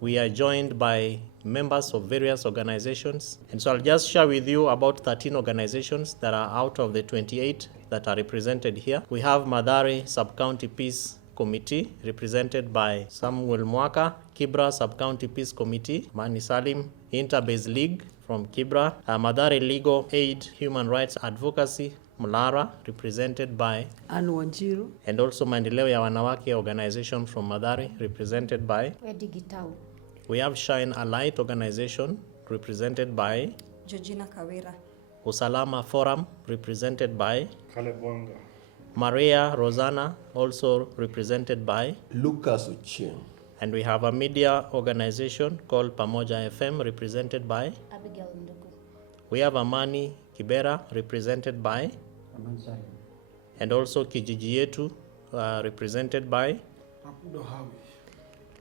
We are joined by members of various organizations. And so I'll just share with you about 13 organizations that are out of the 28 that are represented here. We have Mathare Sub-County Peace Committee, represented by Samuel Mwaka, Kibra Sub-County Peace Committee, Mani Salim, Interbase League from Kibra, Mathare Legal Aid, Human Rights Advocacy, Mlara, represented by Anne Wanjiru, and also Maendeleo ya Wanawake organization from Mathare, represented by Digitau. We have Shine a Light organization, represented by Georgina Kawira. Usalama Forum, represented by Kalebwanga. Maria Rosanna, also represented by Lucas Uchien. And we have a media organization called Pamoja FM, represented by Abigail Ndugu. We have Amani Kibera, represented by and also Kijiji Yetu, represented by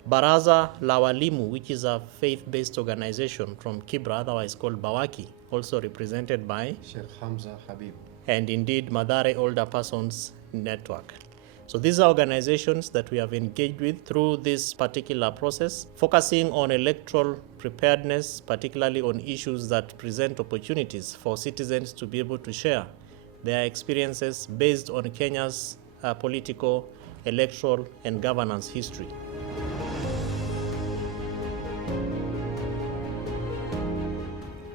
Baraza la Walimu, which is a faith-based organization from Kibra, otherwise called Bawaki, also represented by Sheikh Hamza Habib. And indeed Mathare Older Persons Network. So these are organizations that we have engaged with through this particular process, focusing on electoral preparedness, particularly on issues that present opportunities for citizens to be able to share their experiences based on Kenya's political, electoral, and governance history.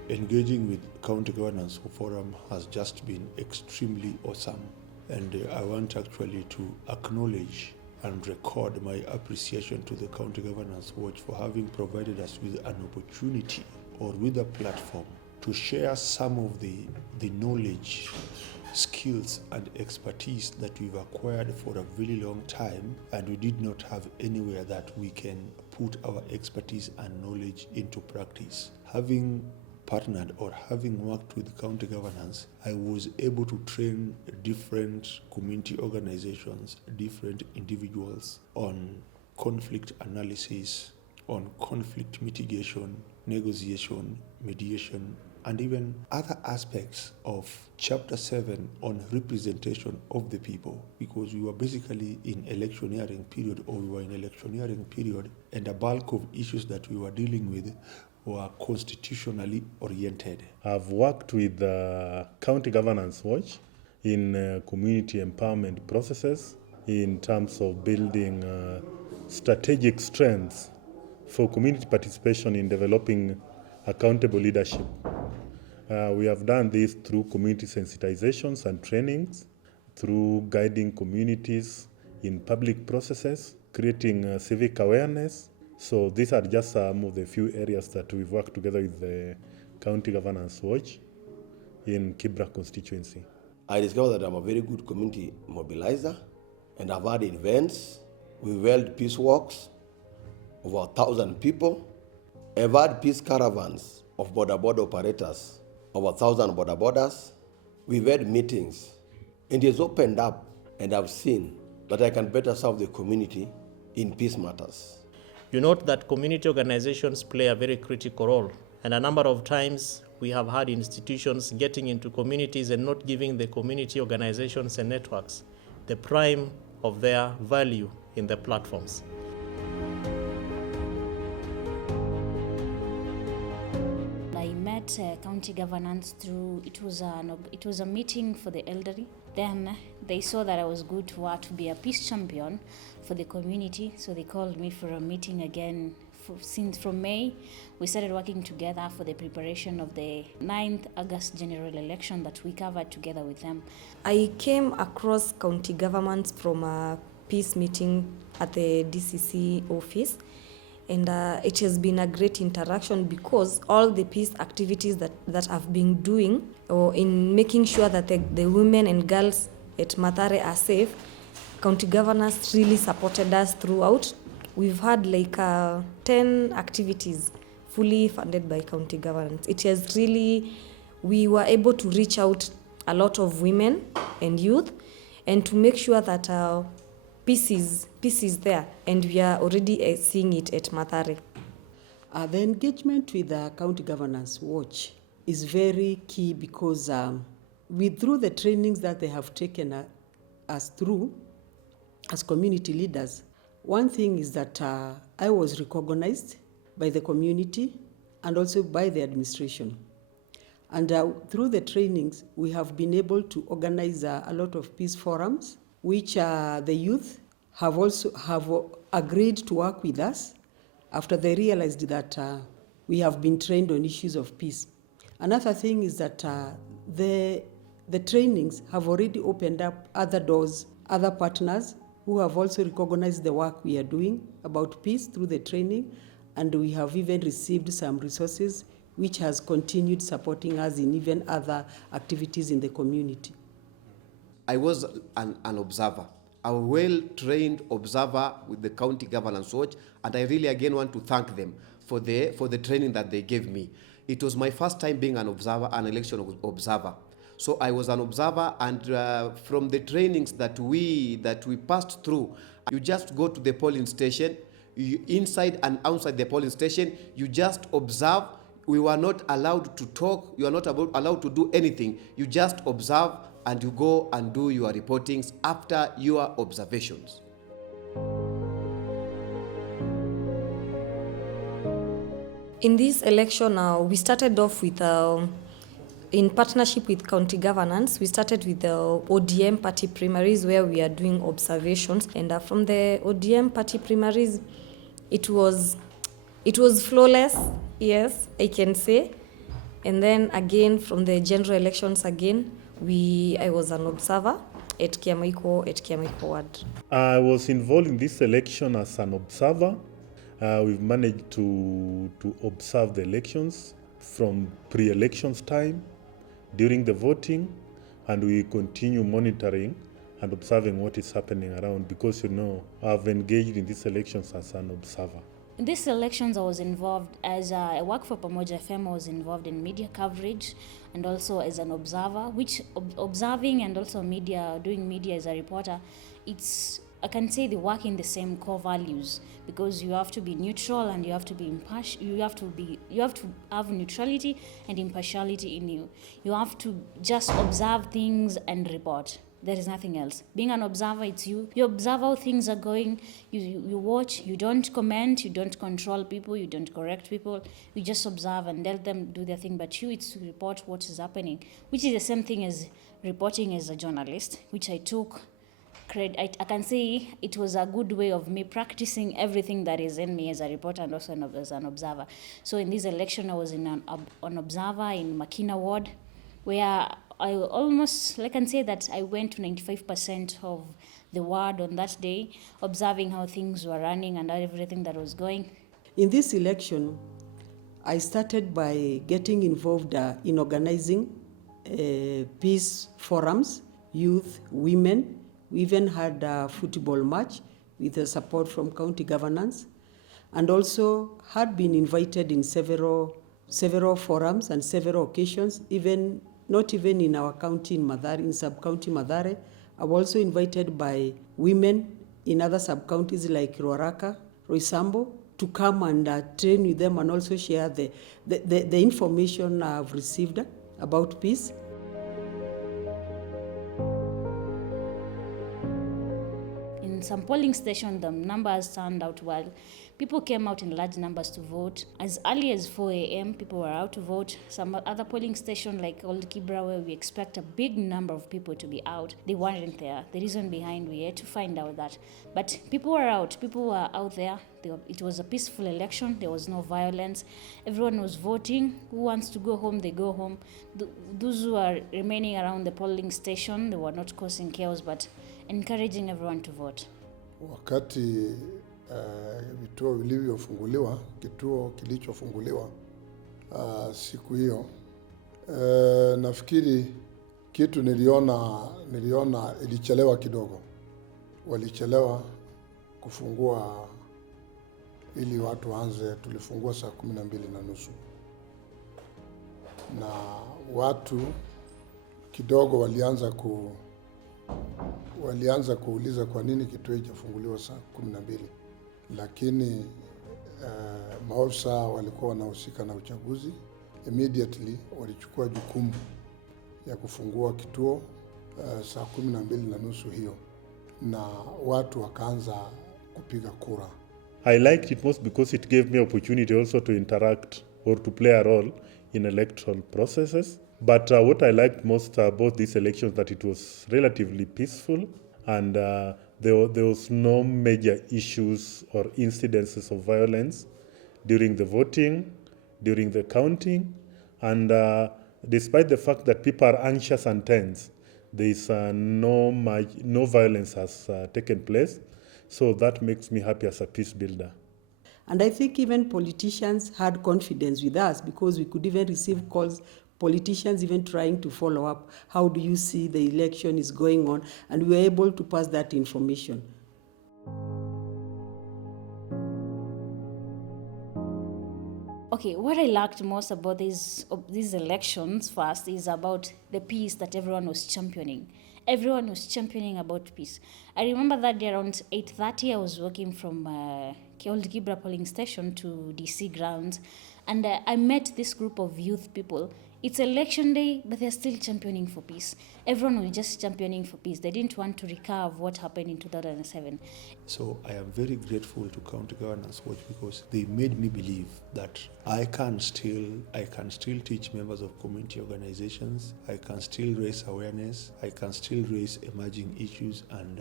Engaging with County Governance Forum has just been extremely awesome. And I want actually to acknowledge and record my appreciation to the County Governance Watch for having provided us with an opportunity or with a platform to share some of the knowledge, skills, and expertise that we've acquired for a very long time, and we did not have anywhere that we can put our expertise and knowledge into practice. Having partnered or having worked with county governance, I was able to train different community organizations, different individuals on conflict analysis, on conflict mitigation, negotiation, mediation, and even other aspects of Chapter 7 on representation of the people, because we were basically in electioneering period, and a bulk of issues that we were dealing with were constitutionally oriented. I've worked with the County Governance Watch in community empowerment processes in terms of building strategic strengths for community participation in developing accountable leadership. We have done this through community sensitizations and trainings, through guiding communities in public processes, creating civic awareness. So these are just some of the few areas that we've worked together with the County Governance Watch in Kibra constituency. I discovered that I'm a very good community mobilizer, and I've had events. We've held peace walks, over 1,000 people. I've had peace caravans of border operators, over 1,000 borders. We've had meetings, and it's opened up, and I've seen that I can better serve the community in peace matters. You note that community organizations play a very critical role, and a number of times we have had institutions getting into communities and not giving the community organizations and networks the prime of their value in the platforms. I met county governance through, it was a meeting for the elderly. Then they saw that I was good to be a peace champion for the community, so they called me for a meeting again. Since from May, we started working together for the preparation of the 9th August general election that we covered together with them. I came across county governments from a peace meeting at the DCC office, and it has been a great interaction because all the peace activities that I've been doing or in making sure that the women and girls at Mathare are safe, county governors really supported us throughout. We've had like 10 activities fully funded by county governance. It has really, we were able to reach out a lot of women and youth and to make sure that peace is there, and we are already seeing it at Mathare. The engagement with the County Governance Watch is very key because through the trainings that they have taken us through as community leaders, one thing is that I was recognized by the community and also by the administration. And through the trainings, we have been able to organize a lot of peace forums, which the youth have also agreed to work with us after they realized that we have been trained on issues of peace. Another thing is that the trainings have already opened up other doors, other partners who have also recognized the work we are doing about peace through the training, and we have even received some resources which has continued supporting us in even other activities in the community. I was an observer, a well-trained observer with the County Governance Watch, and I really again want to thank them for the training that they gave me. It was my first time being an observer, an election observer. So I was an observer, and from the trainings that we passed through, you just go to the polling station, inside and outside the polling station, you just observe. We were not allowed to talk, you are not allowed to do anything. You just observe and you go and do your reportings after your observations. In this election, we started off with, in partnership with county governance, we started with the ODM party primaries where we are doing observations. And from the ODM party primaries, it was flawless, yes, I can say. And then again, from the general elections again, I was an observer at Kiamaiko Ward. I was involved in this election as an observer. We've managed to observe the elections from pre-elections time, during the voting, and we continue monitoring and observing what is happening around, because I've engaged in these elections as an observer. In these elections, I was involved as I work for Pamoja FM. I was involved in media coverage and also as an observer, which observing and also doing media as a reporter, I can say they work in the same core values, because you have to be neutral and you have to be impartial. You have to have neutrality and impartiality in you. You have to just observe things and report. There is nothing else. Being an observer, it's you. You observe how things are going. You watch. You don't comment. You don't control people. You don't correct people. You just observe and let them do their thing. But it's to report what is happening, which is the same thing as reporting as a journalist, which I took credit. I can say it was a good way of me practicing everything that is in me as a reporter and also as an observer. So in this election, I was an observer in Makina Ward, where I can say that I went to 95% of the ward on that day, observing how things were running and everything that was going. In this election, I started by getting involved in organizing peace forums, youth, women. We even had a football match with the support from county governance, and also had been invited in several forums and several occasions, not even in our county in Mathare, in sub-county Mathare. I was also invited by women in other sub-counties like Ruaraka, Roysambu, to come and train with them and also share the information I've received about peace. In some polling stations, the numbers turned out well. People came out in large numbers to vote. As early as 4 a.m., people were out to vote. Some other polling stations like Old Kibra, where we expect a big number of people to be out, they weren't there. The reason behind, we had to find out that. But people were out. People were out there. It was a peaceful election. There was no violence. Everyone was voting. Who wants to go home, they go home. Those who are remaining around the polling station, they were not causing chaos, but encouraging everyone to vote. Wakati vituo vilivyofunguliwa, kituo kilichofunguliwa siku hiyo, nafikiri kitu niliona ilichelewa kidogo. Walichelewa kufungua ili watu waanze. Tulifungua saa 12:30, na watu kidogo walianza kuuliza kwa nini kituo hakijafunguliwa saa 12, lakini maofisa walikuwa wanahusika na uchaguzi immediately walichukua jukumu ya kufungua kituo saa 12:30 hiyo, na watu wakaanza kupiga kura. I liked it most because it gave me opportunity also to interact or to play a role in electoral processes. But what I liked most about these elections that it was relatively peaceful, and there was no major issues or incidences of violence during the voting, during the counting, and despite the fact that people are anxious and tense, there is no violence has taken place. So that makes me happy as a peace builder. And I think even politicians had confidence with us because we could even receive calls, politicians even trying to follow up. How do you see the election is going on? And we were able to pass that information. Okay, what I liked most about these elections first is about the peace that everyone was championing. Everyone was championing about peace. I remember that day around 8:30, I was walking from Old Kibra polling station to DC grounds, and I met this group of youth people. It's election day, but they're still championing for peace. Everyone was just championing for peace. They didn't want to recur what happened in 2007. So I am very grateful to County Governance Watch because they made me believe that I can still teach members of community organizations, I can still raise awareness, I can still raise emerging issues, and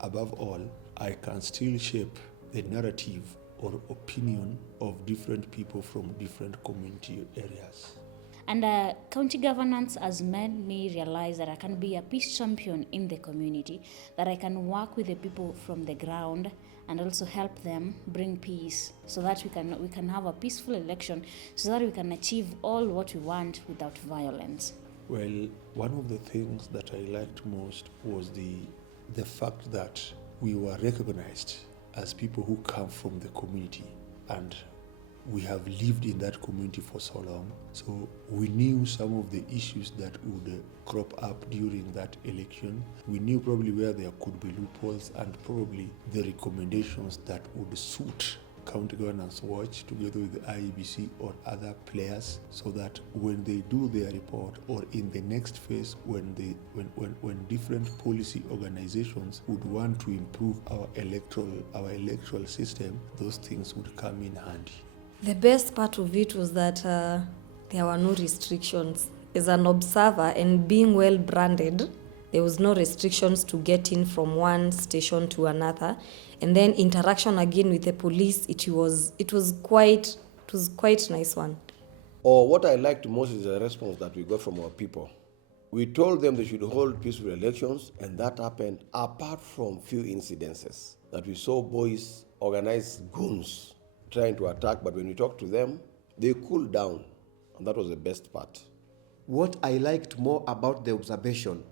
above all, I can still shape the narrative or opinion of different people from different community areas. And county governance has made me realize that I can be a peace champion in the community, that I can work with the people from the ground and also help them bring peace so that we can have a peaceful election, so that we can achieve all what we want without violence. Well, one of the things that I liked most was the fact that we were recognized as people who come from the community, and we have lived in that community for so long, so we knew some of the issues that would crop up during that election. We knew probably where there could be loopholes and probably the recommendations that would suit County Governance Watch together with the IEBC or other players, so that when they do their report or in the next phase when different policy organizations would want to improve our electoral system, those things would come in handy. The best part of it was that there were no restrictions. As an observer and being well branded, there was no restrictions to get in from one station to another. And then interaction again with the police, it was quite nice one. Or what I liked most is the response that we got from our people. We told them they should hold peaceful elections, and that happened apart from few incidences that we saw boys, organized goons trying to attack, but when we talked to them, they cooled down, and that was the best part. What I liked more about the observation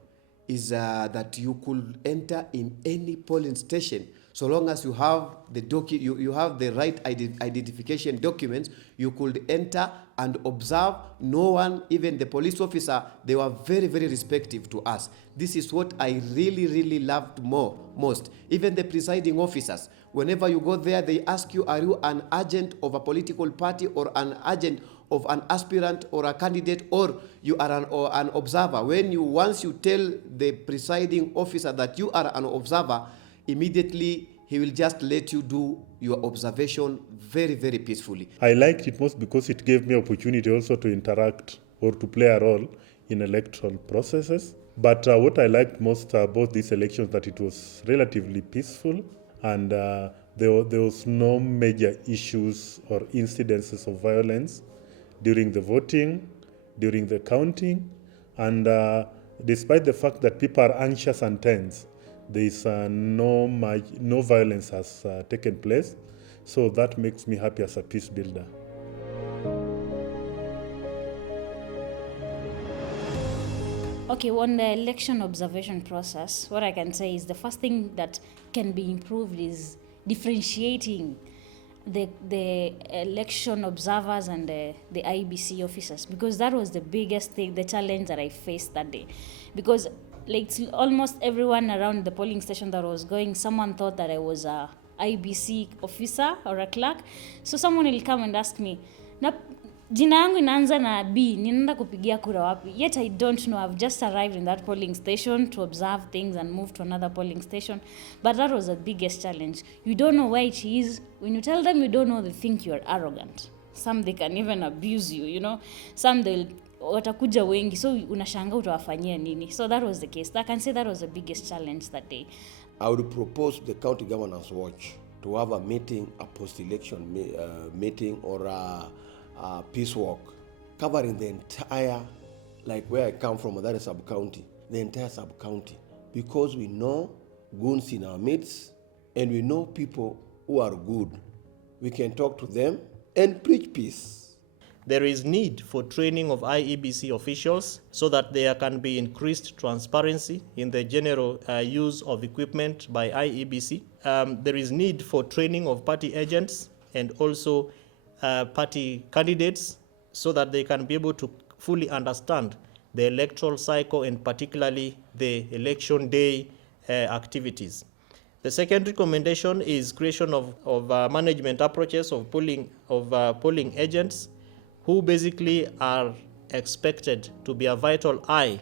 is that you could enter in any polling station so long as you have you have the right identification documents. You could enter and observe. No one, even the police officer, they were very, very respectful to us. This is what I really, really loved most. Even the presiding officers, whenever you go there, they ask you, are you an agent of a political party or an agent of an aspirant or a candidate, or you are an observer? Once you tell the presiding officer that you are an observer, immediately he will just let you do your observation very, very peacefully. I liked it most because it gave me opportunity also to interact or to play a role in electoral processes. But what I liked most about these elections that it was relatively peaceful, and there was no major issues or incidences of violence during the voting, during the counting, and despite the fact that people are anxious and tense, there is no violence has taken place. So that makes me happy as a peace builder. Okay, on the election observation process, what I can say is the first thing that can be improved is differentiating the election observers and the IBC officers, because that was the biggest thing, the challenge that I faced that day. Because like almost everyone around the polling station that was going, someone thought that I was a IBC officer or a clerk. So someone will come and ask me, now, jina yangu inaanza na B, ninaenda kupigia kura wapi? Yet I don't know. I've just arrived in that polling station to observe things and move to another polling station. But that was the biggest challenge. You don't know where it is. When you tell them you don't know, they think you're arrogant. Some they can even abuse you, you know. Some they'll watakuja wengi, so unashanga utawafanyia nini. So that was the case. I can say that was the biggest challenge that day. I would propose to the County Governance Watch to have a meeting, a post-election meeting or a peace walk covering the entire, like where I come from, that is sub-county, the entire sub-county, because we know goons in our midst and we know people who are good. We can talk to them and preach peace. There is need for training of IEBC officials so that there can be increased transparency in the general use of equipment by IEBC. There is need for training of party agents and also party candidates so that they can be able to fully understand the electoral cycle and particularly the election day activities. The second recommendation is creation of management approaches of polling agents who basically are expected to be a vital eye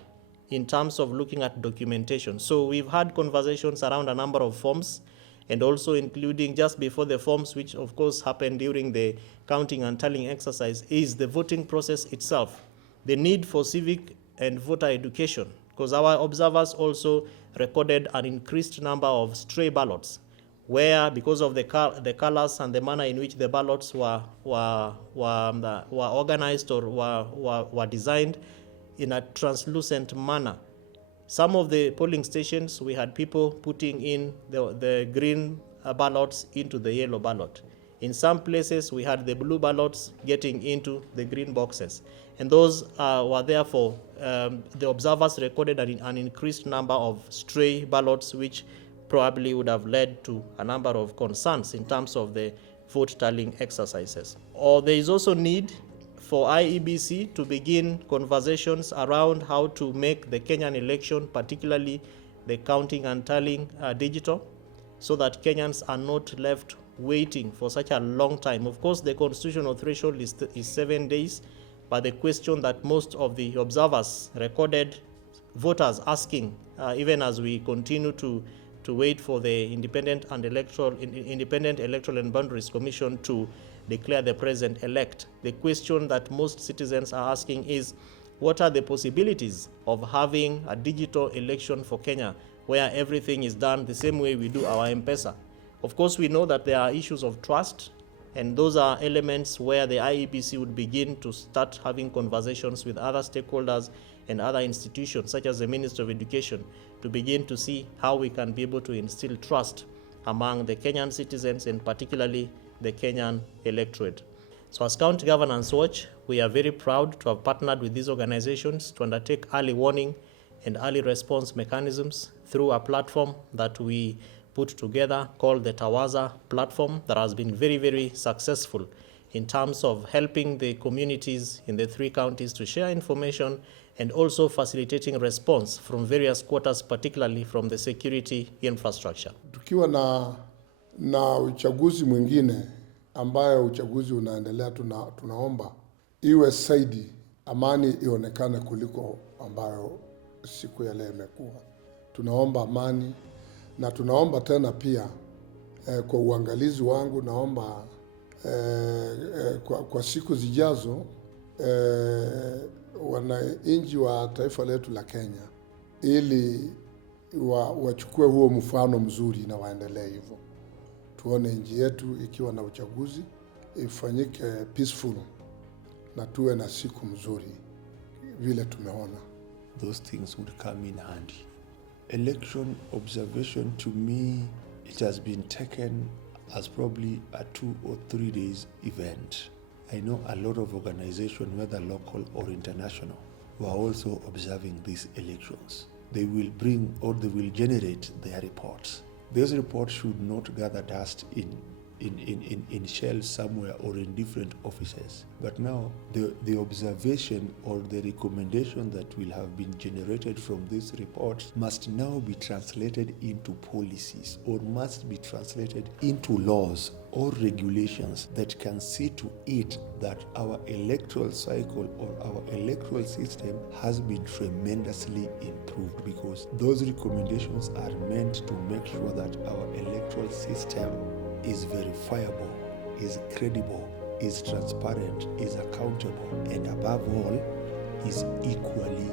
in terms of looking at documentation. So we've had conversations around a number of forms and also including just before the forms, which of course happened during the counting and tallying exercise, is the voting process itself. The need for civic and voter education, because our observers also recorded an increased number of stray ballots, where because of the colors and the manner in which the ballots were organized or were designed in a translucent manner. Some of the polling stations, we had people putting in the green ballots into the yellow ballot. In some places, we had the blue ballots getting into the green boxes. And those were therefore, the observers recorded an increased number of stray ballots, which probably would have led to a number of concerns in terms of the vote tallying exercises. Or there is also need for IEBC to begin conversations around how to make the Kenyan election, particularly the counting and tallying, digital, so that Kenyans are not left waiting for such a long time. Of course, the constitutional threshold is 7 days, but the question that most of the observers recorded voters asking, even as we continue to wait for the Independent Electoral and Boundaries Commission to declare the president-elect. The question that most citizens are asking is, what are the possibilities of having a digital election for Kenya where everything is done the same way we do our M-Pesa? Of course, we know that there are issues of trust, and those are elements where the IEBC would begin to start having conversations with other stakeholders and other institutions, such as the Ministry of Education, to begin to see how we can be able to instill trust among the Kenyan citizens and particularly the Kenyan electorate. So as County Governance Watch, we are very proud to have partnered with these organizations to undertake early warning and early response mechanisms through a platform that we put together called the Tawaza platform that has been very, very successful in terms of helping the communities in the 3 counties to share information and also facilitating response from various quarters, particularly from the security infrastructure. Tukiwa na uchaguzi mwingine ambayo uchaguzi unaendelea, tunaomba iwe zaidi amani ionekane kuliko ambayo siku ya leo imekuwa. Tunaomba amani na tunaomba tena pia kwa uangalizi wangu, naomba kwa siku zijazo wananchi wa taifa letu la Kenya ili wachukue huo mfano mzuri na waendelee hivyo. Tuone nchi yetu ikiwa na uchaguzi ifanyike peaceful na tuwe na siku mzuri vile tumeona. Those things would come in handy. Election observation, to me, it has been taken as probably a 2 or 3 days event. I know a lot of organizations, whether local or international, were also observing these elections. They will bring or they will generate their reports. Those reports should not gather dust in in shelves somewhere or in different offices. But now the observation or the recommendation that will have been generated from this report must now be translated into policies or must be translated into laws or regulations that can see to it that our electoral cycle or our electoral system has been tremendously improved, because those recommendations are meant to make sure that our electoral system is verifiable, is credible, is transparent, is accountable, and above all, is equally